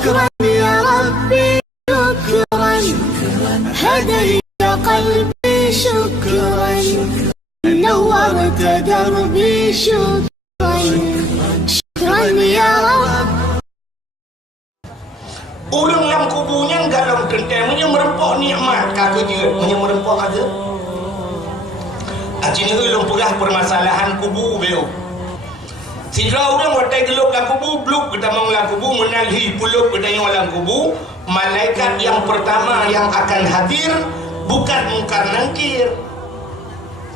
شكرا يا ربي شكرا هديت قلبي شكرا نورت دربي شكرا شكرا يا رب. Orang yang kuburnya dalam tentang merempok nikmat kakak dia merempok ada. Acini ulung pegah permasalahan kubur beliau. Sila orang watai gelap lah kubur, bluk kita mau lah kubur, menalhi puluh kita yang dalam kubur. Malaikat yang pertama yang akan hadir bukan mungkar nangkir.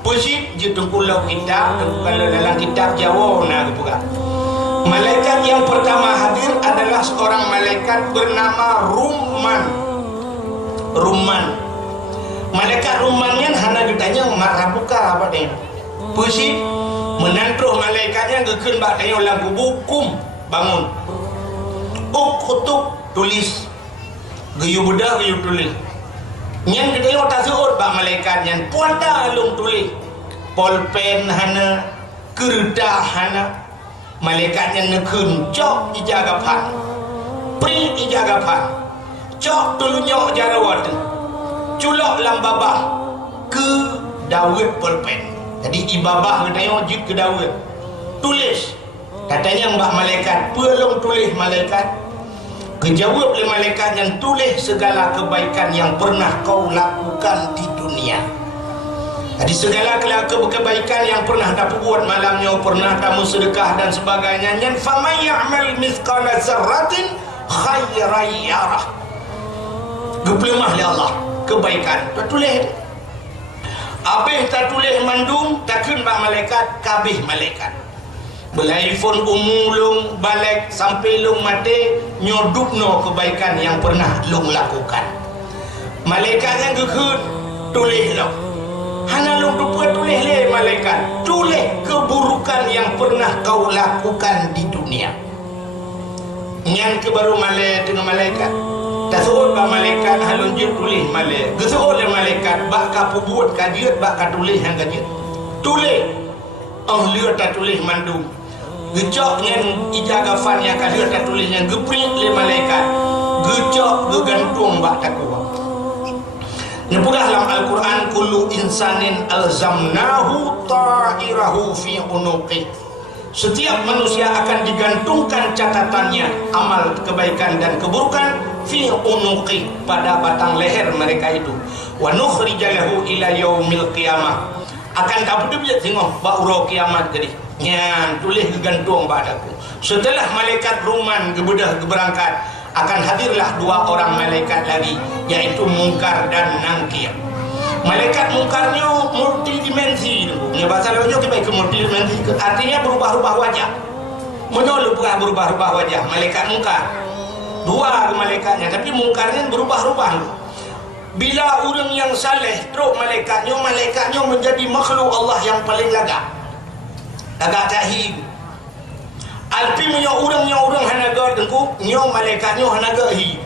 Pusit je tengkulau kitab, kalau dalam kitab Jawa nak pegah. Malaikat yang pertama hadir adalah seorang malaikat bernama Rumman. Rumman. Malaikat Rummannya hana ditanya marah buka apa dia. Pusit menantruh malaikatnya gekeun bak tanya ulang kubur kum bangun. Kutub tulis. Geyu budak geyu tulis. Nyan kita tak suut bak malaikat nyan puanda alung tulis. Polpen hana, kerdah hana. Malaikat yang nekun cok ijagapan pri ijagapan cok tulunyok jarawat culok lambabah ke dawet pulpen. Jadi ibabah katanya wajib ke dawet tulis katanya mbak malaikat pelong tulis malaikat kejawab oleh malaikat yang tulis segala kebaikan yang pernah kau lakukan di dunia. Jadi segala kebaikan yang pernah dapat buat malamnya, pernah kamu sedekah dan sebagainya. Yang faman ya'mal mithqala dzarratin khairan yarah. Geplemah oleh Allah kebaikan. Tak tulis. Habis tak tulis mandum, takun bak malaikat, kabih malaikat. Belaifon umulung balik sampai lung mati nyodukno kebaikan yang pernah lung lakukan. Malaikat yang gekut tulis lo. Hana lu dupa tulis le malaikat, tulis keburukan yang pernah kau lakukan di dunia. Nyan ke baru malaikat dengan malaikat. Tak suruh ba malaikat halun je tulis malaikat. Gesuruh le malaikat bak ka pubuat ka dia bak ka tulis hang ka dia. Tulis. Lihat tak tulis mandum. Gecok ngan ijagafan yang ka lihat tak tulis yang geprint le malaikat. Gecok gegantung bak takwa. Nepugah dalam Al-Quran kullu insanin alzamnahu ta'irahu fi unuqi. Setiap manusia akan digantungkan catatannya amal kebaikan dan keburukan fi unuqi pada batang leher mereka itu. Wa nukhrijalahu ila yaumil qiyamah. Akan dapat dia tengok bauro kiamat jadi. Nyan tulis gegantung padaku. Setelah malaikat Ruman gebedah berangkat akan hadirlah dua orang malaikat lagi, yaitu Mungkar dan Nangkir. Malaikat Mungkarnya multidimensi, punya bahasa lainnya kita ke multidimensi, artinya berubah-ubah wajah. Menyolok berubah-ubah wajah. Malaikat Mungkar, dua malaikatnya, tapi Mungkarnya berubah-ubah. Bila orang yang saleh, teruk malaikatnya menjadi makhluk Allah yang paling lagak tahi. Alpi punya orang hanaga dengku nyo malaikatnya hanaga hi.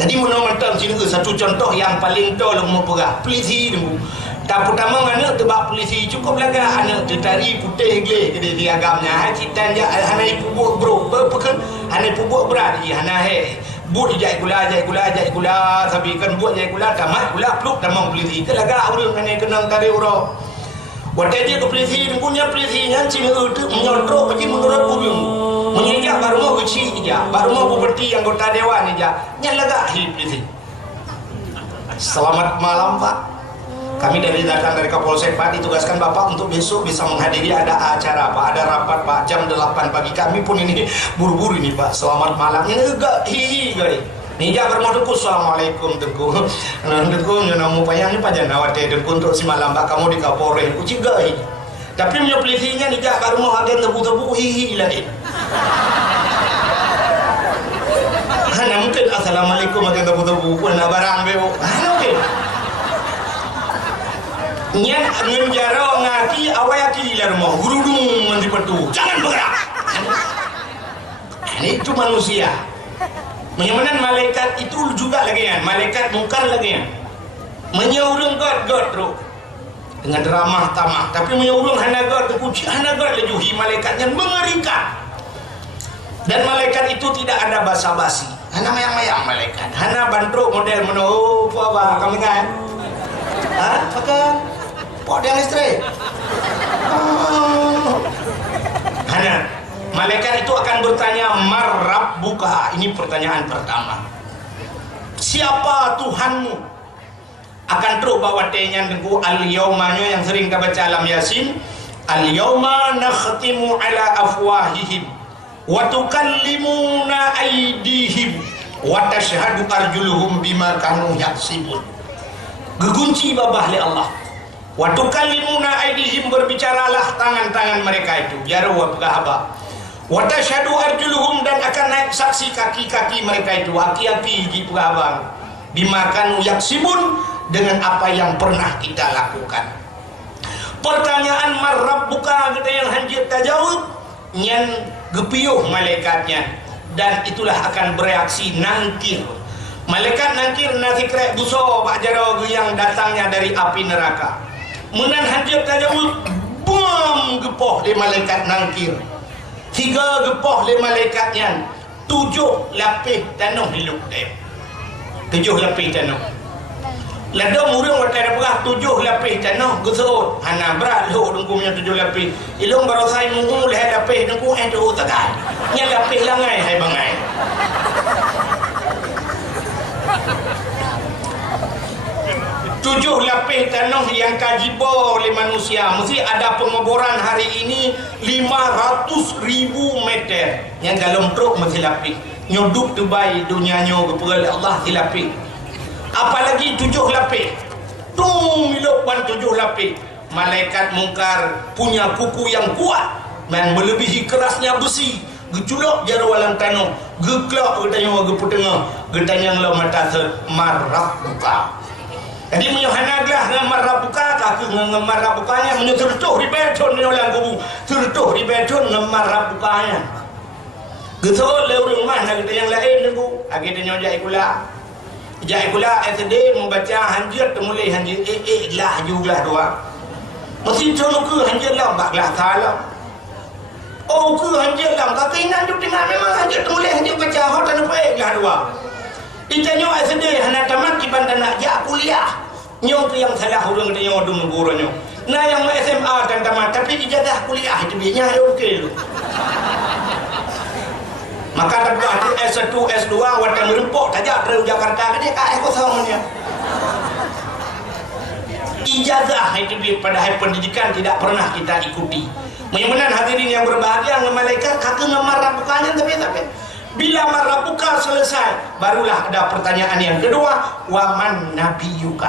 Jadi menonton sini satu contoh yang paling tolong mau pegah polisi dengku. Tak pertama mana tebak polisi cukup laga anak tertari putih gle jadi diagamnya hakitan dia hanai pubuk bro berpekan hanai pubuk berat ji hanai buat jai gula tapi kan buat jai gula tamat gula pluk tamang polisi ke laga orang hanai kenang tadi orang. Waktu dia ke polisi, punya polisi yang cina itu menyodrok macam menurut kubung, menyejak baru mau kecil aja, baru mau seperti anggota dewan aja, nyalaga hi polisi. Selamat malam Pak, kami datang dari Kapolsek Pak, ditugaskan Bapak untuk besok bisa menghadiri ada acara Pak, ada rapat Pak, jam 8 pagi. Kami pun ini buru-buru ini Pak. Selamat malam, ini enggak hihi guys. Nija bermoduku assalamualaikum tengku. Tengku nama payah ni pajan awate tengku untuk si malam bak kamu di Kapolres ku cigai. Tapi punya polisinya nija baru mau agen tebu-tebu hihi lain. Hana mungkin assalamualaikum agen tebu-tebu pun nak barang bebo. Hana mungkin. Nyan ngenjaro ngaki awayaki lar mau gurudung mandi petu. Jangan bergerak. Ini itu manusia. Menyemenan malaikat itu juga lagi ya, malaikat Mungkar lagi ya. Menyeurung God terus dengan ramah tamah, tapi menyeurung hana God terpuji hana God lejuhi malaikatnya mengerikan. Dan malaikat itu tidak ada basa-basi. Hana mayang-mayang malaikat. Hana bandruk model menoh apa kamu ingat? Pakai pot yang istri. Hana malaikat itu akan bertanya marrabbuka. Ini pertanyaan pertama. Siapa Tuhanmu? Akan terus bawa tenyan dengan al-yaumanya yang sering kita baca alam Yasin. Al-yauma nakhtimu ala afwahihim wa tukallimuna aydihim wa tashhadu arjuluhum bima kanu yaksibun. Gegunci babah oleh Allah. Wa tukallimuna aydihim, berbicaralah tangan-tangan mereka itu. Jara wa bahaba. Wa tashhadu arjuluhum, dan akan naik saksi kaki-kaki mereka itu. Aki-aki gitu abang. Bima kanu yaksibun, dengan apa yang pernah kita lakukan. Pertanyaan marrabbuka kita yang hanjir tajawab nyan gepiuh malaikatnya, dan itulah akan bereaksi nangkir. Malaikat nangkir nanti krek buso bak jaro yang datangnya dari api neraka. Menan hanjir tajawab bom gepoh di malaikat nangkir. 3 gepoh di malaikatnya, 7 lapis tanah hidup dia. 7 lapis tanah. Lada murung watai dah perah 7 lapis tanah gesut. Hana berat lu dengkunya 7 lapis. Ilung baru saya mungu leh lapis dengku tu tegal. Nya lapis langai hai bangai. Tujuh lapis tanah yang kajibo oleh manusia. Mesti ada pengoboran hari ini 500,000 meter. Yang dalam truk mesti lapis. Nyoduk Dubai dunianya kepada Allah si lapis. Apalagi 7 lapis. Tung milopan 7 lapis. Malaikat mungkar punya kuku yang kuat dan melebihi kerasnya besi. Geculok jaro alam tanah. Geklok getanya ke petengah. Getanya ngelo mata marah buka. Jadi menyohana gelah dengan marabbuka, kaki dengan marabukanya menyetertuh di beton ni orang kubu, tertuh di beton dengan marabukanya. Getol leu rumah nak kita yang lain tu, agi dia jai kula SD membaca hanjir temulai hanjir lah juga doa. Mesti tolong ke hanjir lah baklah salah. Oh ke hanjir lah, kaki nan tu tengah memang hanjir temulai hanjir baca hot dan lah doa. Itanya SD hana tamat kiban dan nak ja kuliah. Nyong tu yang salah hurung dia odong gurunya. Nah yang SMA dan tamat tapi ijazah kuliah itu biasanya okey lu. Maka ada S1, S2 wadah merempok saja dari Jakarta ke dia kat kosongnya. Ijazah itu pada pendidikan tidak pernah kita ikuti. Mudah-mudahan hadirin yang berbahagia dengan malaikat kakek ngamar bukannya tapi bila marabbuka selesai, barulah ada pertanyaan yang kedua, wa man nabiyuka.